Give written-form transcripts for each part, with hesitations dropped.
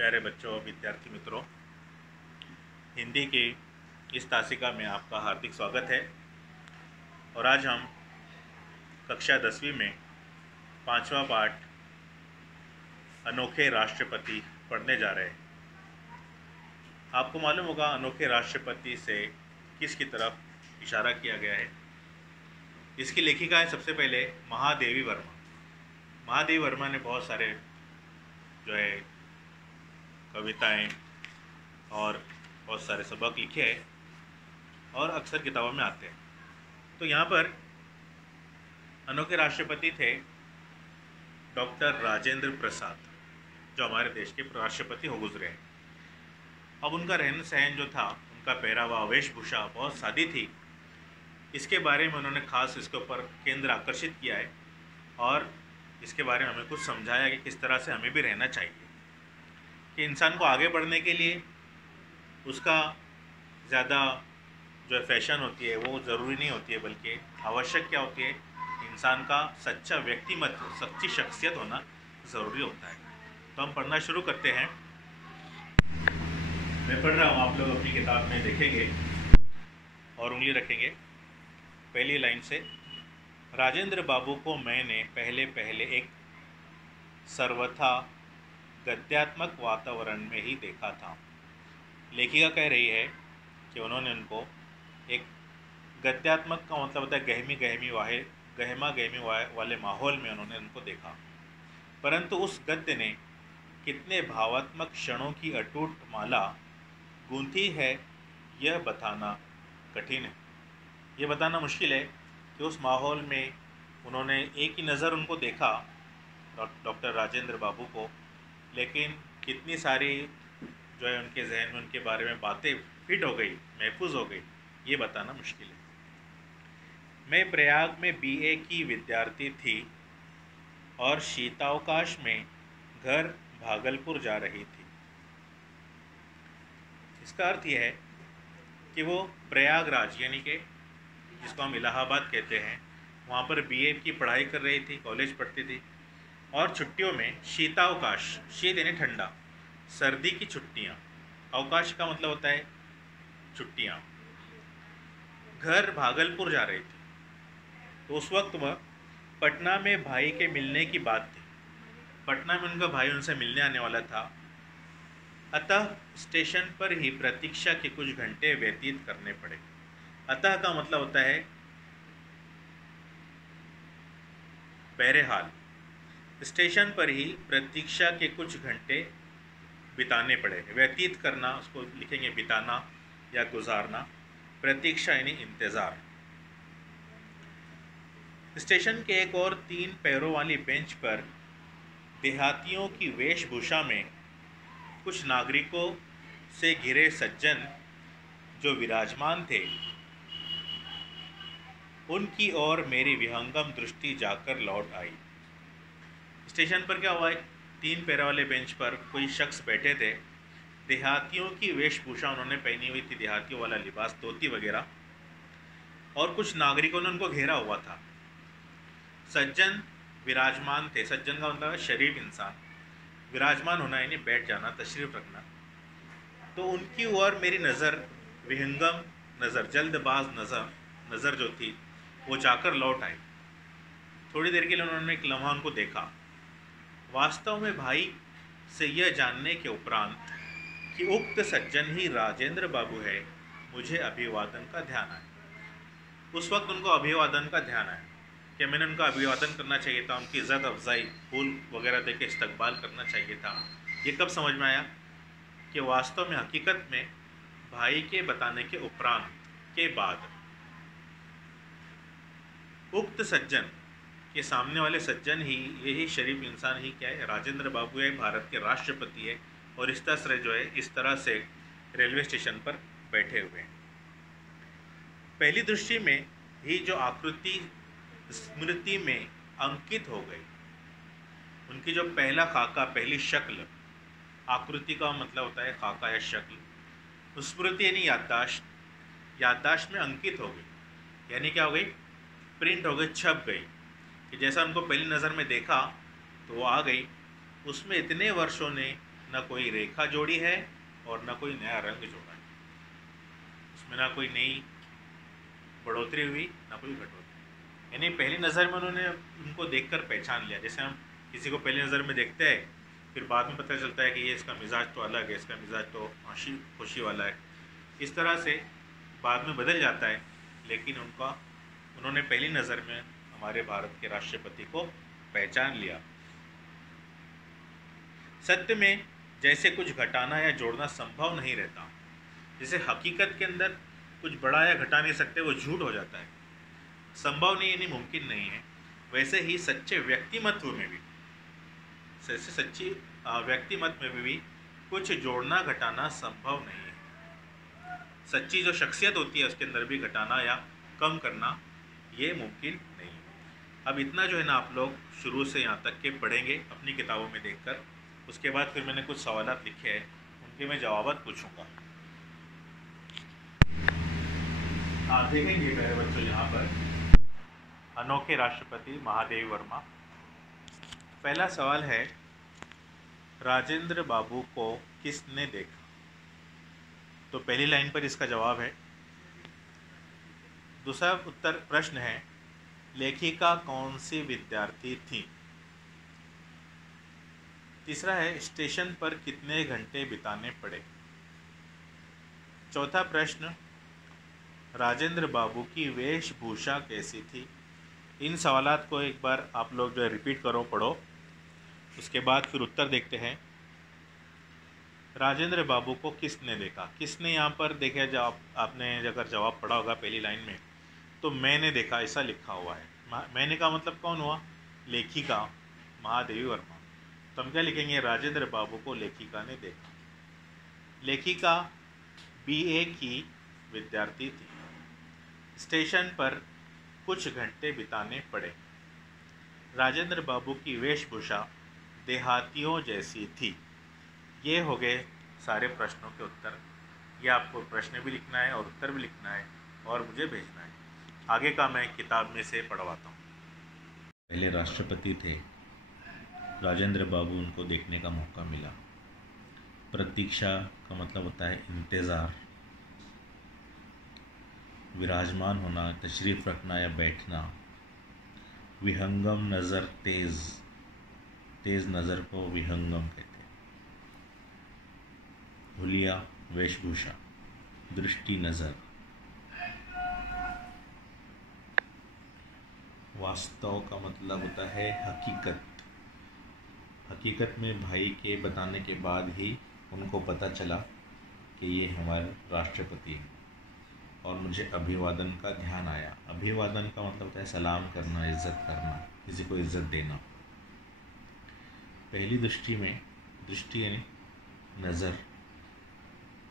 प्यारे बच्चों और विद्यार्थी मित्रों, हिंदी की इस तासिका में आपका हार्दिक स्वागत है। और आज हम कक्षा 10वीं में 5वां पाठ अनोखे राष्ट्रपति पढ़ने जा रहे हैं। आपको मालूम होगा अनोखे राष्ट्रपति से किसकी तरफ इशारा किया गया है। इसकी लेखिका है सबसे पहले महादेवी वर्मा। महादेवी वर्मा ने बहुत सारे कविताएं और बहुत सारे सबक लिखे हैं और अक्सर किताबों में आते हैं। तो यहाँ पर अनोखे राष्ट्रपति थे डॉक्टर राजेंद्र प्रसाद, जो हमारे देश के राष्ट्रपति हो गुजरे हैं। अब उनका रहन सहन जो था, उनका पहरावा, वेशभूषा बहुत सादी थी। इसके बारे में उन्होंने खास इसके ऊपर केंद्र आकर्षित किया है और इसके बारे में हमें कुछ समझाया कि किस तरह से हमें भी रहना चाहिए, कि इंसान को आगे बढ़ने के लिए उसका ज़्यादा जो फैशन होती है वो ज़रूरी नहीं होती है, बल्कि आवश्यक क्या होती है, इंसान का सच्चा व्यक्तिमत्व, सच्ची शख्सियत होना ज़रूरी होता है। तो हम पढ़ना शुरू करते हैं। मैं पढ़ रहा हूँ, आप लोग अपनी किताब में देखेंगे और उंगली रखेंगे। पहली लाइन से, राजेंद्र बाबू को मैंने पहले पहले एक सर्वथा गद्यात्मक वातावरण में ही देखा था। लेखिका कह रही है कि उन्होंने उनको एक गद्यात्मक का मतलब होता है गहमा गहमी वाले माहौल में उन्होंने उनको देखा, परंतु उस गद्य ने कितने भावात्मक क्षणों की अटूट माला गूंथी है, यह बताना कठिन है। यह बताना मुश्किल है कि उस माहौल में उन्होंने एक ही नज़र उनको देखा, डॉक्टर राजेंद्र बाबू को, लेकिन कितनी सारी जो है उनके जहन में उनके बारे में बातें फिट हो गई, महफूज हो गई, ये बताना मुश्किल है। मैं प्रयाग में बीए की विद्यार्थी थी और शीतावकाश में घर भागलपुर जा रही थी। इसका अर्थ यह है कि वो प्रयागराज, यानी कि जिसको हम इलाहाबाद कहते हैं, वहाँ पर बीए की पढ़ाई कर रही थी, कॉलेज पढ़ती थी। और छुट्टियों में शीतावकाश, शीत यानी ठंडा, सर्दी की छुट्टियाँ, अवकाश का मतलब होता है छुट्टियाँ, घर भागलपुर जा रही थी। तो उस वक्त वह पटना में भाई के मिलने की बात थी। पटना में उनका भाई उनसे मिलने आने वाला था। अतः स्टेशन पर ही प्रतीक्षा के कुछ घंटे व्यतीत करने पड़े। अतः का मतलब होता है बहरहाल। स्टेशन पर ही प्रतीक्षा के कुछ घंटे बिताने पड़े। व्यतीत करना, उसको लिखेंगे बिताना या गुजारना। प्रतीक्षा यानी इंतज़ार। स्टेशन के एक और 3 पैरों वाली बेंच पर देहातियों की वेशभूषा में कुछ नागरिकों से घिरे सज्जन जो विराजमान थे, उनकी ओर मेरी विहंगम दृष्टि जाकर लौट आई। स्टेशन पर क्या हुआ, 3 पैरों वाले बेंच पर कोई शख्स बैठे थे। देहातियों की वेशभूषा उन्होंने पहनी हुई थी, देहातियों वाला लिबास, धोती वगैरह, और कुछ नागरिकों ने उनको घेरा हुआ था। सज्जन विराजमान थे। सज्जन का मतलब है शरीफ इंसान। विराजमान होना यानी बैठ जाना, तशरीफ रखना। तो उनकी ओर मेरी नज़र, विहंगम नज़र, जल्दबाज नज़र जो थी, वो जाकर लौट आई। थोड़ी देर के लिए उन्होंने एक लम्हा उनको देखा। वास्तव में भाई से यह जानने के उपरांत कि उक्त सज्जन ही राजेंद्र बाबू है, मुझे अभिवादन का ध्यान आया। उस वक्त उनको अभिवादन का ध्यान आया कि मैंने उनका अभिवादन करना चाहिए था, उनकी इज़्ज़त अफजाई, फूल वगैरह दे के इस्तकबाल करना चाहिए था। ये कब समझ में आया कि वास्तव में हकीकत में भाई के बताने के उपरांत के बाद उक्त सज्जन के सामने वाले सज्जन ही, यही शरीफ इंसान ही क्या है, राजेंद्र बाबू है, भारत के राष्ट्रपति है, और इस तरह जो है, इस तरह से रेलवे स्टेशन पर बैठे हुए हैं। पहली दृष्टि में ही जो आकृति स्मृति में अंकित हो गई, उनकी जो पहला खाका, पहली शक्ल, आकृति का मतलब होता है खाका या शक्ल, स्मृति यानी याददाश्त, याददाश्त में अंकित हो गई, यानी क्या हो गई, प्रिंट हो गई, छप गई, कि जैसा उनको पहली नज़र में देखा तो वो आ गई। उसमें इतने वर्षों ने न कोई रेखा जोड़ी है और न कोई नया रंग जोड़ा है। उसमें ना कोई नई बढ़ोतरी हुई ना कोई घटोतरी। यानी पहली नज़र में उन्होंने उनको देखकर पहचान लिया। जैसे हम किसी को पहली नज़र में देखते हैं, फिर बाद में पता चलता है कि ये इसका मिजाज तो अलग है, इसका मिजाज तो हंसी खुशी वाला है, इस तरह से बाद में बदल जाता है। लेकिन उन्होंने पहली नज़र में हमारे भारत के राष्ट्रपति को पहचान लिया। सत्य में जैसे कुछ घटाना या जोड़ना संभव नहीं रहता, जैसे हकीकत के अंदर कुछ बढ़ा या घटा नहीं सकते, वो झूठ हो जाता है, संभव नहीं यानी मुमकिन नहीं है, वैसे ही सच्चे व्यक्तिमत्व में भी कुछ जोड़ना घटाना संभव नहीं है। सच्ची जो शख्सियत होती है उसके अंदर भी घटाना या कम करना ये मुमकिन नहीं है। अब इतना जो है ना आप लोग शुरू से यहाँ तक के पढ़ेंगे अपनी किताबों में देखकर। उसके बाद फिर मैंने कुछ सवालात लिखे हैं, उनके मैं जवाबात पूछूंगा। आप देखेंगे मेरे बच्चों यहाँ पर अनोखे राष्ट्रपति महादेव वर्मा। पहला सवाल है, राजेंद्र बाबू को किसने देखा? तो पहली लाइन पर इसका जवाब है। दूसरा उत्तर प्रश्न है, लेखिका कौन सी विद्यार्थी थी? तीसरा है, स्टेशन पर कितने घंटे बिताने पड़े? चौथा प्रश्न, राजेंद्र बाबू की वेशभूषा कैसी थी? इन सवालात को एक बार आप लोग जो है रिपीट करो, पढ़ो, उसके बाद फिर उत्तर देखते हैं। राजेंद्र बाबू को किसने देखा? किसने यहाँ पर देखा? जब आपने अगर जवाब पढ़ा होगा पहली लाइन में, तो मैंने देखा ऐसा लिखा हुआ है। मैंने का मतलब कौन हुआ? लेखिका महादेवी वर्मा। तो हम क्या लिखेंगे? राजेंद्र बाबू को लेखिका ने देखा। लेखिका BA की विद्यार्थी थी। स्टेशन पर कुछ घंटे बिताने पड़े। राजेंद्र बाबू की वेशभूषा देहातियों जैसी थी। ये हो गए सारे प्रश्नों के उत्तर। ये आपको प्रश्न भी लिखना है और उत्तर भी लिखना है और मुझे भेजना है। आगे का मैं किताब में से पढ़वाता हूँ। पहले राष्ट्रपति थे राजेंद्र बाबू, उनको देखने का मौका मिला। प्रतीक्षा का मतलब होता है इंतज़ार, विराजमान होना, तशरीफ़ रखना या बैठना। विहंगम नज़र, तेज़ नज़र को विहंगम कहते हैं। हुलिया वेशभूषा, दृष्टि नज़र। वास्तव का मतलब होता है हकीकत। हकीकत में भाई के बताने के बाद ही उनको पता चला कि ये हमारे राष्ट्रपति हैं और मुझे अभिवादन का ध्यान आया। अभिवादन का मतलब होता है सलाम करना, इज़्ज़त करना, किसी को इज़्ज़त देना। पहली दृष्टि में, दृष्टि यानी नज़र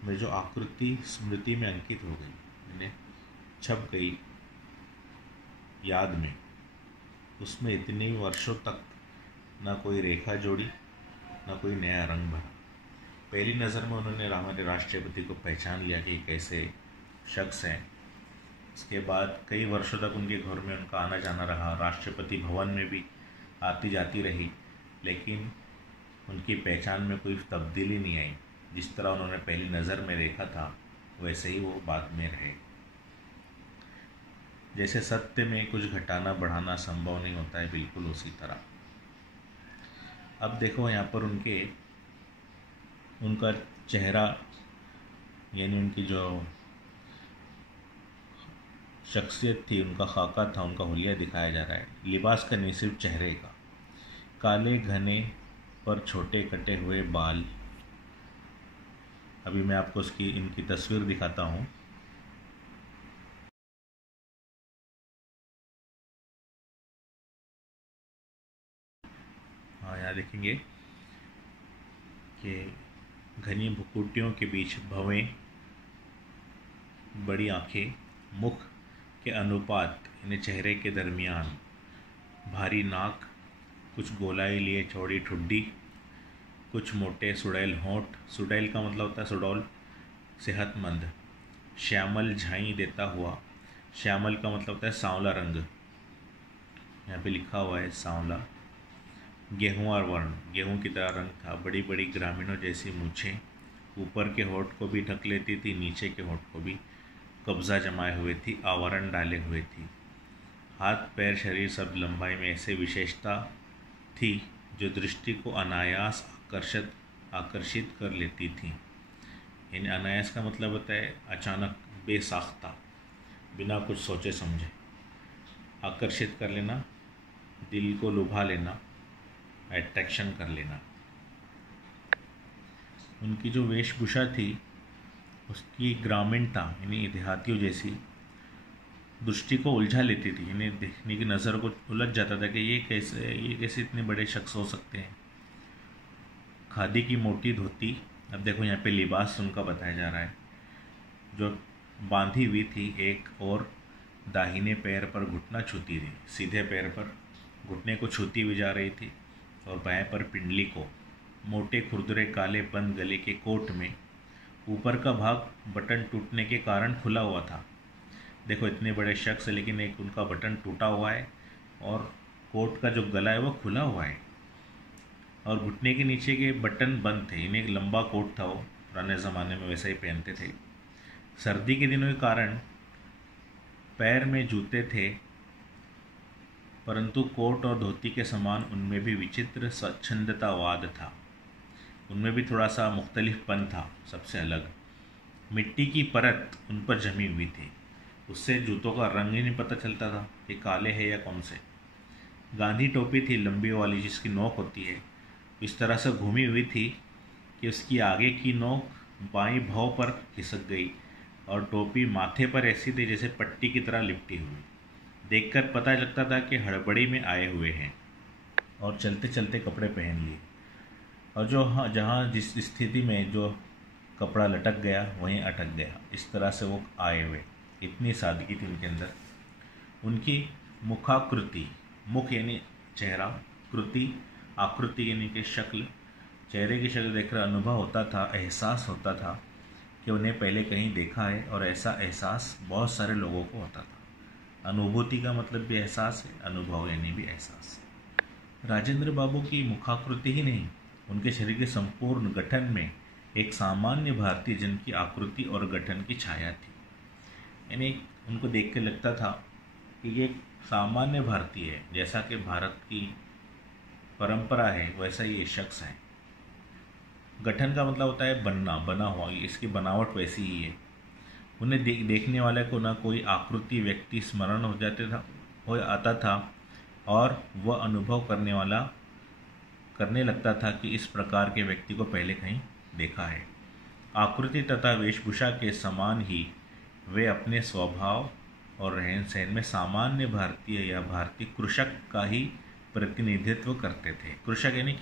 में जो आकृति स्मृति में अंकित हो गई, यानी छप गई याद में, उसमें इतने वर्षों तक ना कोई रेखा जोड़ी ना कोई नया रंग भरा। पहली नज़र में उन्होंने हमारे राष्ट्रपति को पहचान लिया कि कैसे शख्स हैं। इसके बाद कई वर्षों तक उनके घर में उनका आना जाना रहा, राष्ट्रपति भवन में भी आती जाती रही, लेकिन उनकी पहचान में कोई तब्दीली नहीं आई। जिस तरह उन्होंने पहली नज़र में देखा था वैसे ही वो बाद में रहे। जैसे सत्य में कुछ घटाना बढ़ाना संभव नहीं होता है, बिल्कुल उसी तरह। अब देखो यहाँ पर उनका चेहरा यानी उनकी जो शख्सियत थी, उनका खाका था, उनका हुलिया दिखाया जा रहा है। लिबास का नहीं, सिर्फ चेहरे का। काले घने पर छोटे कटे हुए बाल। अभी मैं आपको इनकी तस्वीर दिखाता हूँ। हाँ, यहाँ देखेंगे कि घनी भुकुटियों के बीच भवें, बड़ी आँखें, मुख के अनुपात यानी चेहरे के दरमियान, भारी नाक, कुछ गोलाई लिए चौड़ी ठुड्डी, कुछ मोटे सुडैल होंठ। सुडैल का मतलब होता है सुडौल, सेहतमंद। श्यामल झाई देता हुआ, श्यामल का मतलब होता है सांवला रंग, यहाँ पे लिखा हुआ है सांवला। गेहूं और वर्ण, गेहूं की तरह रंग था। बड़ी बड़ी ग्रामीणों जैसी मूछें ऊपर के होठ को भी ढक लेती थी, नीचे के होठ को भी कब्जा जमाए हुए थी, आवरण डाले हुए थी। हाथ पैर शरीर सब लंबाई में ऐसे विशेषता थी जो दृष्टि को अनायास आकर्षित कर लेती थी। यानी अनायास का मतलब होता है अचानक, बेसाख्ता, बिना कुछ सोचे समझे, आकर्षित कर लेना, दिल को लुभा लेना, अट्रैक्शन कर लेना। उनकी जो वेशभूषा थी उसकी ग्रामीणता यानी देहातियों जैसी दृष्टि को उलझा लेती थी। यानी देखने की नज़र को उलझ जाता था कि ये कैसे इतने बड़े शख्स हो सकते हैं। खादी की मोटी धोती, अब देखो यहाँ पे लिबास उनका बताया जा रहा है, जो बांधी हुई थी, एक और दाहिने पैर पर घुटना छूती थी, सीधे पैर पर घुटने को छूती हुई जा रही थी, और बाएं पर पिंडली को। मोटे खुरदुरे काले बंद गले के कोट में ऊपर का भाग बटन टूटने के कारण खुला हुआ था। देखो इतने बड़े शख्स है लेकिन एक उनका बटन टूटा हुआ है और कोट का जो गला है वो खुला हुआ है, और घुटने के नीचे के बटन बंद थे। इन्हें एक लंबा कोट था, वो पुराने ज़माने में वैसा ही पहनते थे। सर्दी के दिनों के कारण पैर में जूते थे, परंतु कोट और धोती के समान उनमें भी विचित्र स्वच्छंदतावाद था। उनमें भी थोड़ा सा मुख्तलिफपन था, सबसे अलग। मिट्टी की परत उन पर जमी हुई थी, उससे जूतों का रंग ही नहीं पता चलता था कि काले हैं या कौन से। गांधी टोपी थी लंबी वाली, जिसकी नोक होती है, इस तरह से घूमी हुई थी कि उसकी आगे की नोक बाईं भौं पर खिसक गई और टोपी माथे पर ऐसी थी जैसे पट्टी की तरह लिपटी हुई। देखकर पता लगता था कि हड़बड़ी में आए हुए हैं और चलते चलते कपड़े पहन लिए, और जहाँ जिस स्थिति में जो कपड़ा लटक गया वहीं अटक गया, इस तरह से वो आए हुए। इतनी सादगी थी उनके अंदर। उनकी मुखाकृति, मुख यानी चेहरा, कृति आकृति यानी कि शक्ल, चेहरे की शक्ल देखकर अनुभव होता था, एहसास होता था कि उन्हें पहले कहीं देखा है, और ऐसा एहसास बहुत सारे लोगों को होता था। अनुभूति का मतलब भी एहसास है, अनुभव यानी भी एहसास। राजेंद्र बाबू की मुखाकृति ही नहीं, उनके शरीर के संपूर्ण गठन में एक सामान्य भारतीय जन की आकृति और गठन की छाया थी। यानी उनको देख के लगता था कि ये सामान्य भारतीय है, जैसा कि भारत की परंपरा है वैसा ये शख्स है। गठन का मतलब होता है बनना, बना हुआ, इसकी बनावट वैसी ही है। उन्हें देखने वाले को ना कोई आकृति व्यक्ति स्मरण हो आता था, और वह अनुभव करने लगता था कि इस प्रकार के व्यक्ति को पहले कहीं देखा है। आकृति तथा वेशभूषा के समान ही वे अपने स्वभाव और रहन सहन में सामान्य भारतीय या भारतीय कृषक का ही प्रतिनिधित्व करते थे। कृषक यानी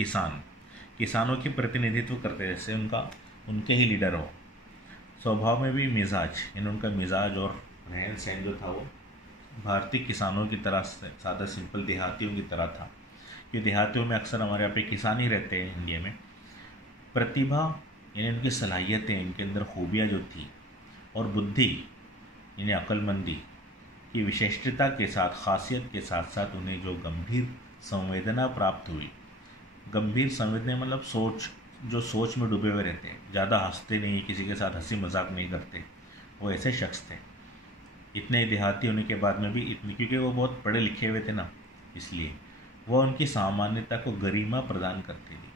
किसानों की प्रतिनिधित्व करते, जैसे उनके ही लीडर हो। स्वभाव में भी मिजाज, यानी उनका मिजाज और रहन सहन जो था वो भारतीय किसानों की तरह सादा सिंपल देहातियों की तरह था। ये देहातियों में अक्सर हमारे यहाँ पे किसान ही रहते हैं इंडिया में। प्रतिभा यानी उनकी सलाहियतें, इनके अंदर खूबियाँ जो थी, और बुद्धि यानी अक्लमंदी की विशिष्टता के साथ, खासियत के साथ साथ उन्हें जो गंभीर संवेदना प्राप्त हुई। गंभीर संवेदना मतलब सोच में डूबे हुए रहते हैं, ज़्यादा हंसते नहीं, किसी के साथ हंसी मजाक नहीं करते, वो ऐसे शख्स थे। इतने देहाती होने के बाद में भी क्योंकि वो बहुत पढ़े लिखे हुए थे ना, इसलिए वह उनकी सामान्यता को गरिमा प्रदान करती थी।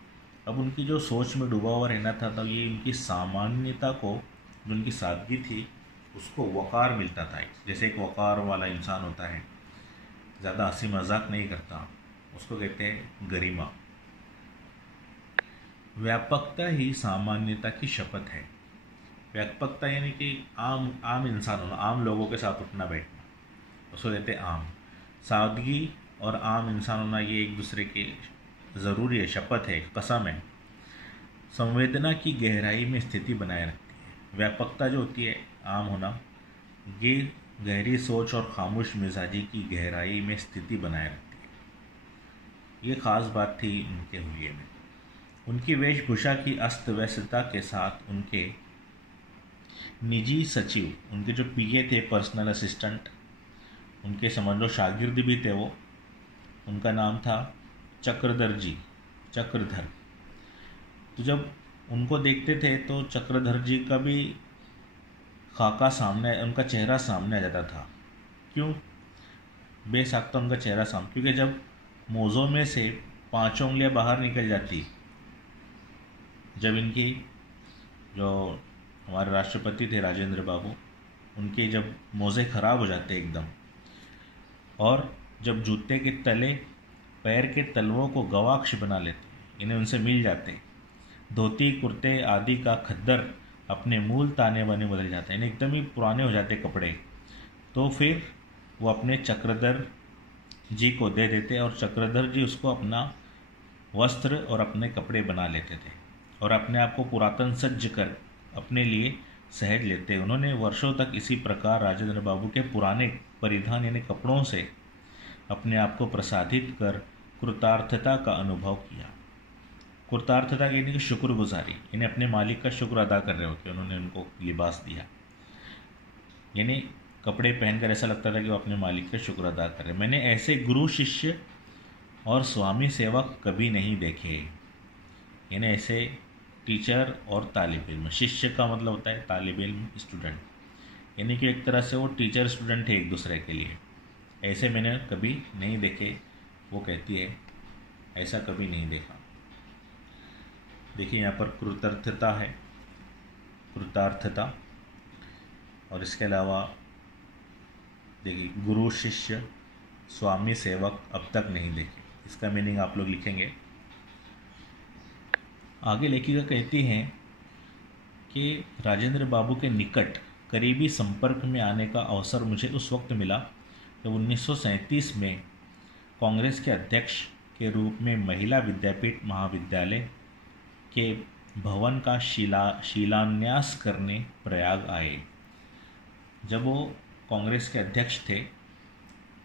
अब उनकी जो सोच में डूबा हुआ रहना था, तब ये उनकी सामान्यता को, जो उनकी सादगी थी, उसको वक़ार मिलता था। जैसे एक वक़ार वाला इंसान होता है, ज़्यादा हंसी मजाक नहीं करता, उसको कहते हैं गरिमा। व्यापकता ही सामान्यता की शपथ है। व्यापकता यानी कि आम इंसान होना, आम लोगों के साथ उठना बैठना, उसको कहते हैं आम। सादगी और आम इंसान होना ये एक दूसरे के ज़रूरी है, शपथ है, कसम है। संवेदना की गहराई में स्थिति बनाए रखती है। व्यापकता जो होती है, आम होना, ये गहरी सोच और खामोश मिजाजी की गहराई में स्थिति बनाए रखती है। ये ख़ास बात थी उनके हुलिये में। उनकी वेशभूषा की अस्त व्यस्तता के साथ उनके निजी सचिव, उनके जो पीए थे, पर्सनल असिस्टेंट, उनके समझ लो शागिर्द भी थे वो, उनका नाम था चक्रधर। तो जब उनको देखते थे तो चक्रधर जी का भी खाका सामने, उनका चेहरा सामने आ जाता था। क्यों बेसाख्ता उनका चेहरा सामने? क्योंकि जब मोज़ों में से 5 उंगलियां बाहर निकल जाती, जब इनकी जो हमारे राष्ट्रपति थे राजेंद्र बाबू, उनके जब मोज़े ख़राब हो जाते एकदम, और जब जूते के तले पैर के तलवों को गवाक्ष बना लेते, इन्हें उनसे मिल जाते, धोती कुर्ते आदि का खद्दर अपने मूल ताने बाने बदल जाते हैं, इन्हें एकदम ही पुराने हो जाते कपड़े, तो फिर वो अपने चक्रधर जी को दे देते और चक्रधर जी उसको अपना वस्त्र और अपने कपड़े बना लेते थे और अपने आप को पुरातन सज्ज कर अपने लिए सहज लेते। उन्होंने वर्षों तक इसी प्रकार राजेंद्र बाबू के पुराने परिधान यानी कपड़ों से अपने आप को प्रसादित कर कृतार्थता का अनुभव किया। कृतार्थता यानी कि शुक्रगुजारी, यानी अपने मालिक का शुक्र अदा कर रहे होते, उन्होंने उनको लिबास दिया, यानी कपड़े पहनकर ऐसा लगता था कि वो अपने मालिक का शुक्र अदा कर रहे। मैंने ऐसे गुरु शिष्य और स्वामी सेवक कभी नहीं देखे, यानी ऐसे टीचर और तालिब इल्म। शिष्य का मतलब होता है तालिब इल्म, स्टूडेंट, यानी कि एक तरह से वो टीचर स्टूडेंट है एक दूसरे के लिए। ऐसे मैंने कभी नहीं देखे, वो कहती है ऐसा कभी नहीं देखा। देखिए यहाँ पर कृतार्थता है, कृतार्थता, और इसके अलावा देखिए गुरु शिष्य स्वामी सेवक अब तक नहीं देखे। इसका मीनिंग आप लोग लिखेंगे। आगे लेखिका कहती हैं कि राजेंद्र बाबू के निकट करीबी संपर्क में आने का अवसर मुझे उस वक्त मिला जब 1937 में कांग्रेस के अध्यक्ष के रूप में महिला विद्यापीठ महाविद्यालय के भवन का शिलान्यास करने प्रयाग आए। जब वो कांग्रेस के अध्यक्ष थे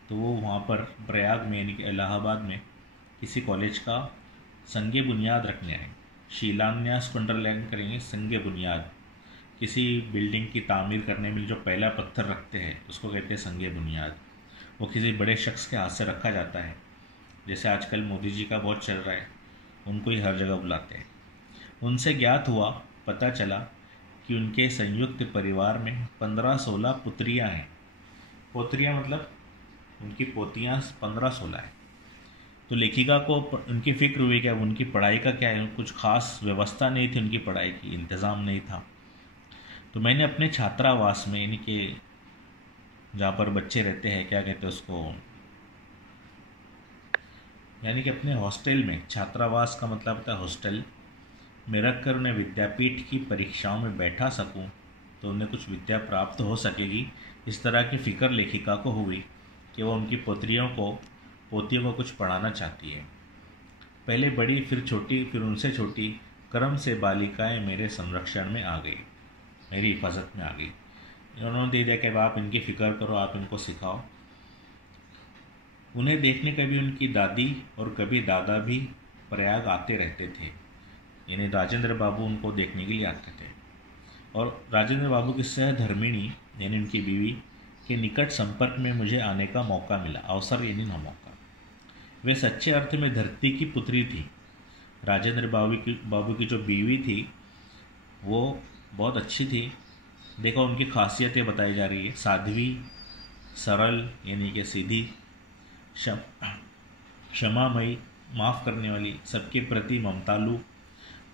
तो वो वहाँ पर प्रयाग में यानी कि इलाहाबाद में किसी कॉलेज का संगे बुनियाद रखने आए। शिलान्यास को अंडरलाइन करेंगे, संगे बुनियाद, किसी बिल्डिंग की तामीर करने में जो पहला पत्थर रखते हैं उसको कहते हैं संगे बुनियाद। वो किसी बड़े शख्स के हाथ से रखा जाता है, जैसे आजकल मोदी जी का बहुत चल रहा है, उनको ही हर जगह बुलाते हैं। उनसे ज्ञात हुआ, पता चला कि उनके संयुक्त परिवार में 15-16 पुत्रियां हैं। पोत्रियां मतलब उनकी पोतियां 15-16 हैं। तो लेखिका को उनकी फ़िक्र हुई कि अब उनकी पढ़ाई का क्या है, कुछ खास व्यवस्था नहीं थी, उनकी पढ़ाई की इंतज़ाम नहीं था। तो मैंने अपने छात्रावास में, यानी कि जहाँ पर बच्चे रहते हैं, क्या कहते हैं उसको, यानी कि अपने हॉस्टल में, छात्रावास का मतलब होता है हॉस्टल में रख कर उन्हें विद्यापीठ की परीक्षाओं में बैठा सकूं तो उन्हें कुछ विद्या प्राप्त हो सकेगी। इस तरह की फ़िक्र लेखिका को हुई कि वो उनकी पोतियों को कुछ पढ़ाना चाहती है। पहले बड़ी, फिर छोटी, फिर उनसे छोटी, क्रम से बालिकाएं मेरे संरक्षण में आ गई, मेरी हिफाजत में आ गई। उन्होंने दे दिया कि अब आप इनकी फ़िक्र करो, आप इनको सिखाओ। उन्हें देखने कभी उनकी दादी और कभी दादा भी प्रयाग आते रहते थे, यानी राजेंद्र बाबू उनको देखने के लिए आते थे। और राजेंद्र बाबू की सहधर्मिणी यानी उनकी बीवी के निकट संपर्क में मुझे आने का मौका मिला, अवसर यानी ना मौका। वे सच्चे अर्थ में धरती की पुत्री थी। राजेंद्र बाबू की जो बीवी थी वो बहुत अच्छी थी। देखो उनकी खासियतें बताई जा रही है, साध्वी, सरल यानी कि सीधी, क्षमामयी, माफ़ करने वाली, सबके प्रति ममतालु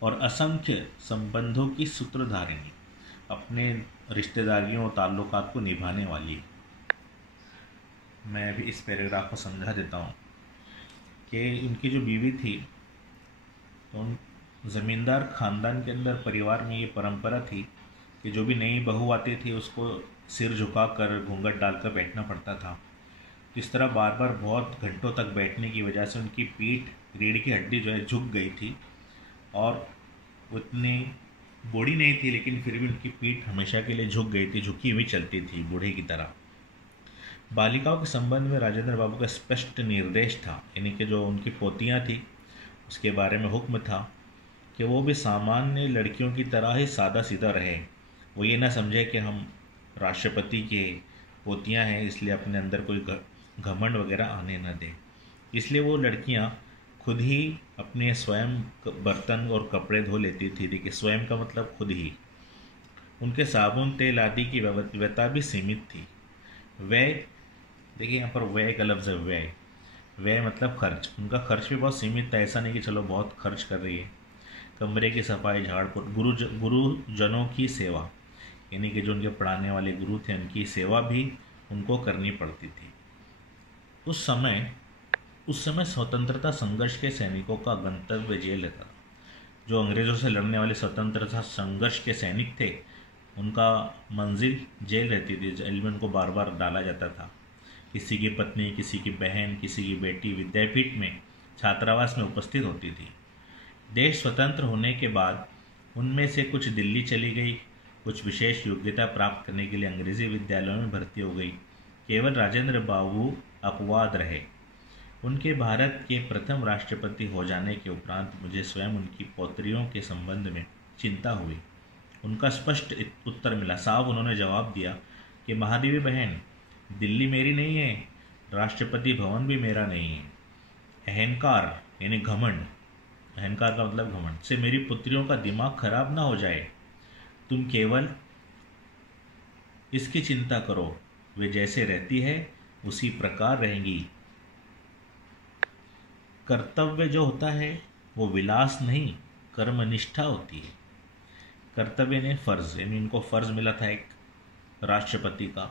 और असंख्य संबंधों की सूत्रधारिणी, अपने रिश्तेदारियों और ताल्लुकात को निभाने वाली। मैं अभी इस पैराग्राफ को समझा देता हूँ कि उनकी जो बीवी थी, तो ज़मींदार ख़ानदान के अंदर परिवार में ये परंपरा थी कि जो भी नई बहू आती थी उसको सिर झुकाकर घूंघट डालकर बैठना पड़ता था। इस तरह बार बार बहुत घंटों तक बैठने की वजह से उनकी पीठ, रीढ़ की हड्डी जो है झुक गई थी और उतनी बूढ़ी नहीं थी, लेकिन फिर भी उनकी पीठ हमेशा के लिए झुक गई थी, झुकी हुई चलती थी बूढ़े की तरह। बालिकाओं के संबंध में राजेंद्र बाबू का स्पष्ट निर्देश था, यानी कि जो उनकी पोतियां थी उसके बारे में हुक्म था कि वो भी सामान्य लड़कियों की तरह ही सादा सीधा रहे। वो ये ना समझे कि हम राष्ट्रपति के पोतियां हैं इसलिए अपने अंदर कोई घमंड वगैरह आने न दें। इसलिए वो लड़कियां खुद ही अपने स्वयं बर्तन और कपड़े धो लेती थी। देखिए, स्वयं का मतलब खुद ही। उनके साबुन तेल आदि की व्यवस्था भी सीमित थी। व्यय, देखिए यहाँ पर व्यय का लफ्ज़ है, व्यय। व्यय मतलब खर्च। उनका खर्च भी बहुत सीमित था, ऐसा नहीं कि चलो बहुत खर्च कर रही है। कमरे की सफाई, झाड़ पोछ, गुरुजनों की सेवा, यानी कि जो उनके पढ़ाने वाले गुरु थे उनकी सेवा भी उनको करनी पड़ती थी। उस समय स्वतंत्रता संघर्ष के सैनिकों का गंतव्य जेल था। जो अंग्रेज़ों से लड़ने वाले स्वतंत्रता संघर्ष के सैनिक थे, उनका मंजिल जेल रहती थी। जेल में उनको बार बार डाला जाता था। किसी की पत्नी, किसी की बहन, किसी की बेटी विद्यापीठ में, छात्रावास में उपस्थित होती थी। देश स्वतंत्र होने के बाद उनमें से कुछ दिल्ली चली गई, कुछ विशेष योग्यता प्राप्त करने के लिए अंग्रेजी विद्यालयों में भर्ती हो गई। केवल राजेंद्र बाबू अपवाद रहे। उनके भारत के प्रथम राष्ट्रपति हो जाने के उपरांत मुझे स्वयं उनकी पौत्रियों के संबंध में चिंता हुई। उनका स्पष्ट उत्तर मिला। साहब, उन्होंने जवाब दिया कि महादेवी बहन, दिल्ली मेरी नहीं है, राष्ट्रपति भवन भी मेरा नहीं है। अहंकार यानी घमंड, अहंकार का मतलब घमंड, से मेरी पुत्रियों का दिमाग खराब ना हो जाए। तुम केवल इसकी चिंता करो, वे जैसे रहती है उसी प्रकार रहेंगी। कर्तव्य जो होता है वो विलास नहीं, कर्मनिष्ठा होती है। कर्तव्य ने फर्ज, यानी इनको फर्ज मिला था एक राष्ट्रपति का।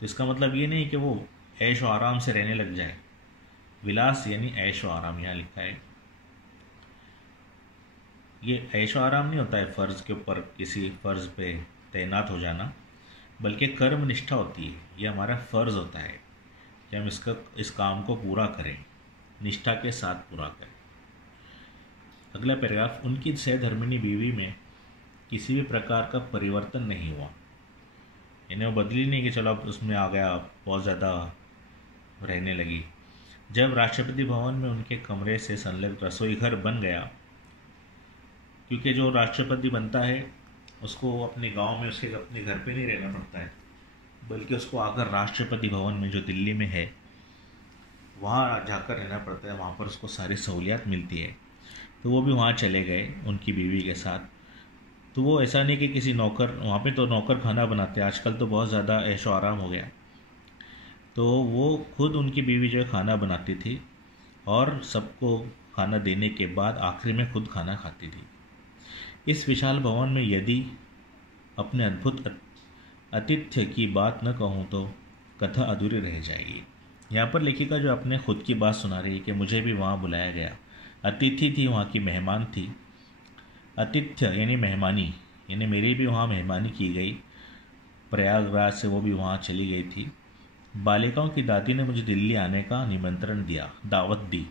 तो इसका मतलब ये नहीं कि वो ऐश और आराम से रहने लग जाए। विलास यानी ऐश और आराम, यहाँ लिखा है। ये ऐश और आराम नहीं होता है फ़र्ज़ के ऊपर किसी फ़र्ज़ पे तैनात हो जाना, बल्कि कर्म निष्ठा होती है। ये हमारा फ़र्ज़ होता है कि हम इस काम को पूरा करें, निष्ठा के साथ पूरा करें। अगला पैराग्राफ, उनकी सहधर्मिणी बीवी में किसी भी प्रकार का परिवर्तन नहीं हुआ। यानी वो बदली नहीं कि चलो अब उसमें आ गया, बहुत ज़्यादा रहने लगी। जब राष्ट्रपति भवन में उनके कमरे से संलग्न रसोई घर बन गया, क्योंकि जो राष्ट्रपति बनता है उसको अपने गांव में, उसके अपने घर पे नहीं रहना पड़ता है, बल्कि उसको आकर राष्ट्रपति भवन में जो दिल्ली में है वहाँ जाकर रहना पड़ता है। वहाँ पर उसको सारी सहूलियत मिलती है। तो वो भी वहाँ चले गए उनकी बीवी के साथ। तो वो ऐसा नहीं कि किसी नौकर, वहाँ पे तो नौकर खाना बनाते हैं, आजकल तो बहुत ज़्यादा ऐशो आराम हो गया। तो वो खुद उनकी बीवी जो है खाना बनाती थी और सबको खाना देने के बाद आखिरी में खुद खाना खाती थी। इस विशाल भवन में यदि अपने अद्भुत आतिथ्य की बात न कहूँ तो कथा अधूरी रह जाएगी। यहाँ पर लेखिका जो अपने खुद की बात सुना रही है कि मुझे भी वहाँ बुलाया गया, अतिथि थी, वहाँ की मेहमान थी। आतिथ्य यानी मेहमानी, यानी मेरी भी वहाँ मेहमानी की गई। प्रयागराज से वो भी वहाँ चली गई थी। बालिकाओं की दादी ने मुझे दिल्ली आने का निमंत्रण दिया, दावत दी।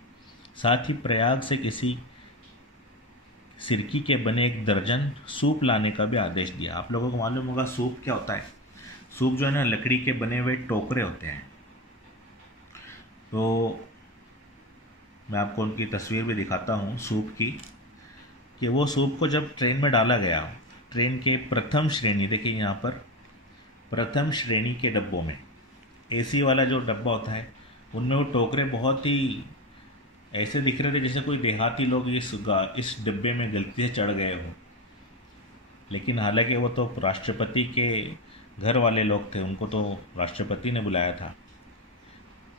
साथ ही प्रयाग से किसी सिरकी के बने 1 दर्जन सूप लाने का भी आदेश दिया। आप लोगों को मालूम होगा सूप क्या होता है। सूप जो है ना, लकड़ी के बने हुए टोकरे होते हैं। तो मैं आपको उनकी तस्वीर भी दिखाता हूँ सूप की, कि वो सूप को जब ट्रेन में डाला गया, ट्रेन के प्रथम श्रेणी, देखिए यहाँ पर प्रथम श्रेणी के डब्बों में, एसी वाला जो डब्बा होता है उनमें वो टोकरे बहुत ही ऐसे दिख रहे थे जैसे कोई देहाती लोग इस डिब्बे में गलती से चढ़ गए हों। लेकिन हालांकि वो तो राष्ट्रपति के घर वाले लोग थे, उनको तो राष्ट्रपति ने बुलाया था।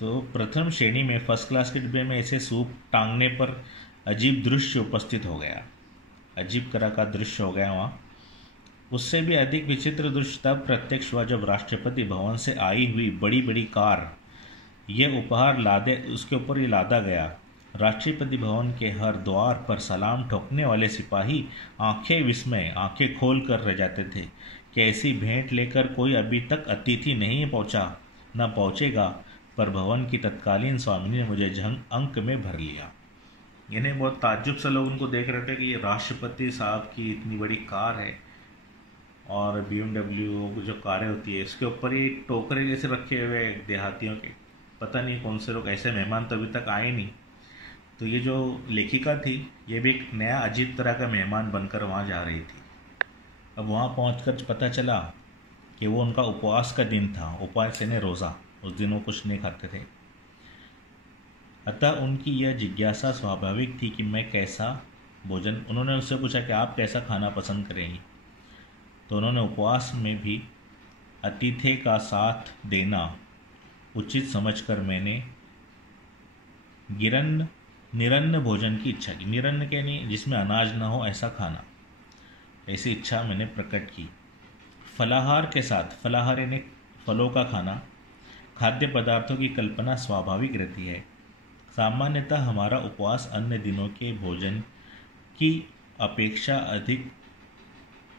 तो प्रथम श्रेणी में फर्स्ट क्लास के डिब्बे में ऐसे सूप टांगने पर अजीब दृश्य उपस्थित हो गया, अजीब तरह का दृश्य हो गया वहाँ। उससे भी अधिक विचित्र दृश्य तब प्रत्यक्ष हुआ जब राष्ट्रपति भवन से आई हुई बड़ी बड़ी कार, ये उपहार लादे उसके ऊपर ये लादा गया। राष्ट्रपति भवन के हर द्वार पर सलाम ठोकने वाले सिपाही आंखें विस्मय, आंखें खोल कर रह जाते थे कि ऐसी भेंट लेकर कोई अभी तक अतिथि नहीं पहुंचा, न पहुंचेगा। पर भवन की तत्कालीन स्वामिनी ने मुझे अंक में भर लिया। यानी बहुत ताज्जुब से लोग उनको देख रहे थे कि ये राष्ट्रपति साहब की इतनी बड़ी कार है, और BMW जो कारें होती है इसके ऊपर ये टोकरे जैसे रखे हुए देहातियों के, पता नहीं कौन से लोग, ऐसे मेहमान तो अभी तक आए नहीं। तो ये जो लेखिका थी ये भी एक नया अजीब तरह का मेहमान बनकर वहाँ जा रही थी। अब वहाँ पहुँचकर पता चला कि वो उनका उपवास का दिन था। उपवास यानी रोज़ा, उस दिन वो कुछ नहीं खाते थे। अतः उनकी यह जिज्ञासा स्वाभाविक थी कि मैं कैसा भोजन, उन्होंने उससे पूछा कि आप कैसा खाना पसंद करेंगी। तो उन्होंने उपवास में भी अतिथि का साथ देना उचित समझकर मैंने निरन्न भोजन की इच्छा की। निरन्न के नहीं, जिसमें अनाज न हो ऐसा खाना, ऐसी इच्छा मैंने प्रकट की। फलाहार के साथ, फलाहार यानी फलों का खाना, खाद्य पदार्थों की कल्पना स्वाभाविक रहती है। सामान्यतः हमारा उपवास अन्य दिनों के भोजन की अपेक्षा अधिक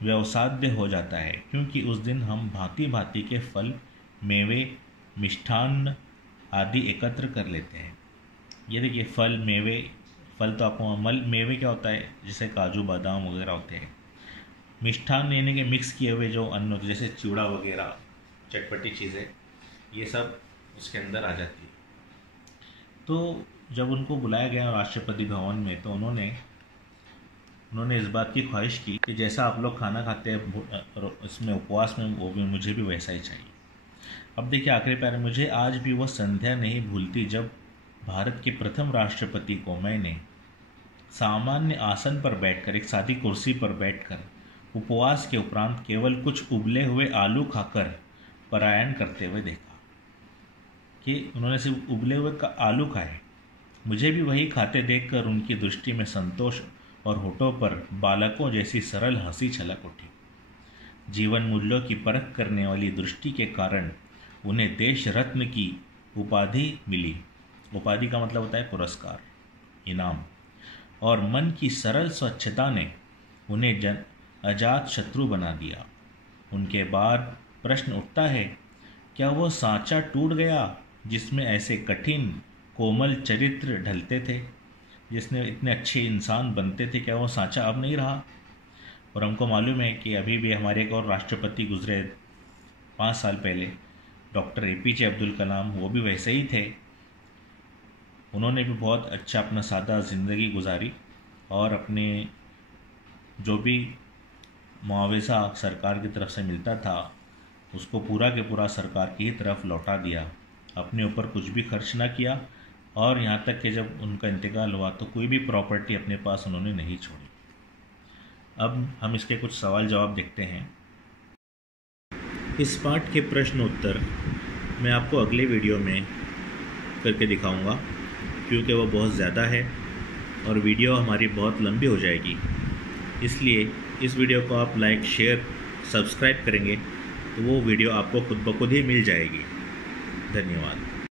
व्यवसाध्य हो जाता है, क्योंकि उस दिन हम भांति भांति के फल, मेवे, मिष्ठान्न आदि एकत्र कर लेते हैं। ये देखिए, फल, मेवे, फल तो आपको मेवे क्या होता है, जैसे काजू बादाम वगैरह होते हैं। मिष्ठान्न यानी कि मिक्स किए हुए जो अन्न होते हैं, जैसे चिवड़ा वगैरह, चटपटी चीज़ें, ये सब उसके अंदर आ जाती है। तो जब उनको बुलाया गया राष्ट्रपति भवन में, तो उन्होंने इस बात की ख्वाहिश की कि जैसा आप लोग खाना खाते हैं इसमें उपवास में, वो भी मुझे भी वैसा ही चाहिए। अब देखिए आखिरी पैरा, मुझे आज भी वह संध्या नहीं भूलती जब भारत के प्रथम राष्ट्रपति को मैंने सामान्य आसन पर बैठकर, एक सादी कुर्सी पर बैठकर, उपवास के उपरांत केवल कुछ उबले हुए आलू खाकर पलायन करते हुए देखा। कि उन्होंने सिर्फ उबले हुए आलू खाए। मुझे भी वही खाते देखकर उनकी दृष्टि में संतोष और होठों पर बालकों जैसी सरल हंसी छलक उठी। जीवन मूल्यों की परख करने वाली दृष्टि के कारण उन्हें देश रत्न की उपाधि मिली। उपाधि का मतलब होता है पुरस्कार, इनाम। और मन की सरल स्वच्छता ने उन्हें अजात शत्रु बना दिया। उनके बाद प्रश्न उठता है, क्या वो सांचा टूट गया जिसमें ऐसे कठिन कोमल चरित्र ढलते थे, जिसने इतने अच्छे इंसान बनते थे? क्या वो सांचा अब नहीं रहा? और हमको मालूम है कि अभी भी हमारे एक और राष्ट्रपति गुजरे 5 साल पहले, डॉक्टर APJ अब्दुल कलाम, वो भी वैसे ही थे। उन्होंने भी बहुत अच्छा अपना सादा ज़िंदगी गुजारी और अपने जो भी मुआवजा सरकार की तरफ से मिलता था उसको पूरा के पूरा सरकार की ही तरफ लौटा दिया। अपने ऊपर कुछ भी खर्च ना किया, और यहाँ तक कि जब उनका इंतकाल हुआ तो कोई भी प्रॉपर्टी अपने पास उन्होंने नहीं छोड़ी। अब हम इसके कुछ सवाल जवाब देखते हैं। इस पाठ के प्रश्न उत्तर मैं आपको अगले वीडियो में करके दिखाऊंगा, क्योंकि वो बहुत ज़्यादा है और वीडियो हमारी बहुत लंबी हो जाएगी। इसलिए इस वीडियो को आप लाइक, शेयर, सब्सक्राइब करेंगे तो वो वीडियो आपको खुद ब खुद ही मिल जाएगी। धन्यवाद।